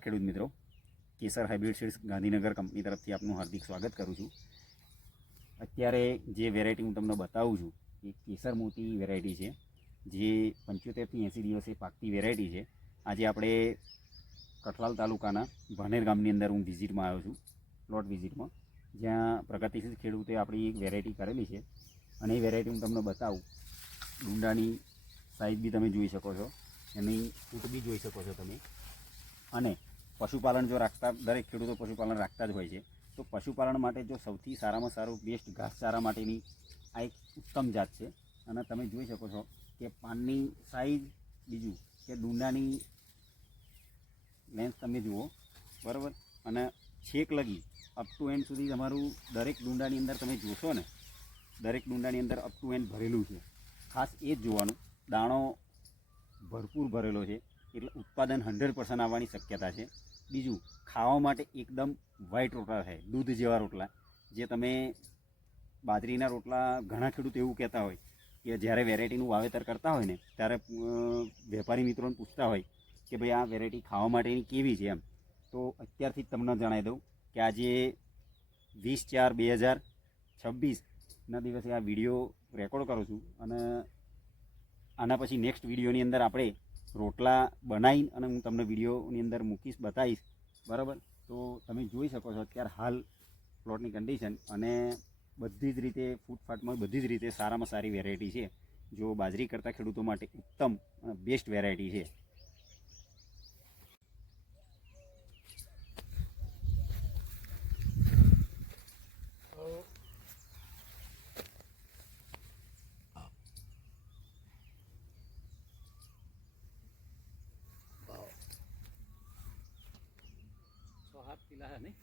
ખેડૂત મિત્રો, કેસર hybrid seeds Gandhinagar company તરફથી આપનું હાર્દિક સ્વાગત કરું છું. અત્યારે જે વેરાયટી હું તમને બતાવું છું એ કેસર મોતી વેરાયટી છે, જે 75થી 80 દિવસે પાકતી વેરાયટી છે. આજે આપણે કઠલાલ તાલુકાના ભાનેર ગામની અંદર હું વિઝિટમાં આવ્યો છું, પ્લોટ વિઝિટમાં, જ્યાં પ્રગતિશીલ ખેડૂતે આપણી એક વેરાયટી કરેલી છે. અને એ વેરાયટી હું તમને બતાવું. ડુંડાની સાઇઝ બી તમે જોઈ શકો છો, એની ફૂટ બી જોઈ શકો છો તમે. અને પશુપાલન જો રાખતા, દરેક ખેડૂતો પશુપાલન રાખતા જ હોય છે, તો પશુપાલન માટે જો સૌથી સારામાં સારું બેસ્ટ ઘાસચારા માટેની આ એક ઉત્તમ જાત છે. અને તમે જોઈ શકો છો કે પાનની સાઇઝ, બીજું કે ડુંડાની લેન્થ તમે જુઓ, બરાબર. અને છેક લગી અપ ટુ એન્ડ સુધી તમારું દરેક ડુંડાની અંદર તમે જોશો ને, દરેક ડુંડાની અંદર અપ ટુ એન્ડ ભરેલું છે. ખાસ એ જ જોવાનું, દાણો ભરપૂર ભરેલો છે, એટલે ઉત્પાદન 100% આવવાની શક્યતા છે. બીજું, ખાવા માટે એકદમ વ્હાઈટ રોટલા થાય, દૂધ જેવા રોટલા. જે તમે બાજરીના રોટલા, ઘણા ખેડૂત એવું કહેતા હોય કે જ્યારે વેરાયટીનું વાવેતર કરતા હોય ને, ત્યારે વેપારી મિત્રોને પૂછતા હોય કે ભાઈ આ વેરાયટી ખાવા માટેની કેવી છે એમ. તો અત્યારથી જ તમને જણાવી દઉં કે આજે 20/4/2026ના દિવસે આ વિડીયો રેકોર્ડ કરું છું. અને આના પછી નેક્સ્ટ વિડીયોની અંદર આપણે રોટલા બનાવી અને હું તમને વિડીયોની અંદર મૂકીશ, બતાવીશ, બરાબર. તો તમે જોઈ શકો છો અત્યારે હાલ પ્લોટની કન્ડિશન, અને બધી જ રીતે ફૂટફાટમાં બધી જ રીતે સારામાં સારી વેરાયટી છે. જો બાજરી કરતા ખેડૂતો માટે ઉત્તમ અને બેસ્ટ વેરાયટી છે. હાથ પીલા હે નહીં.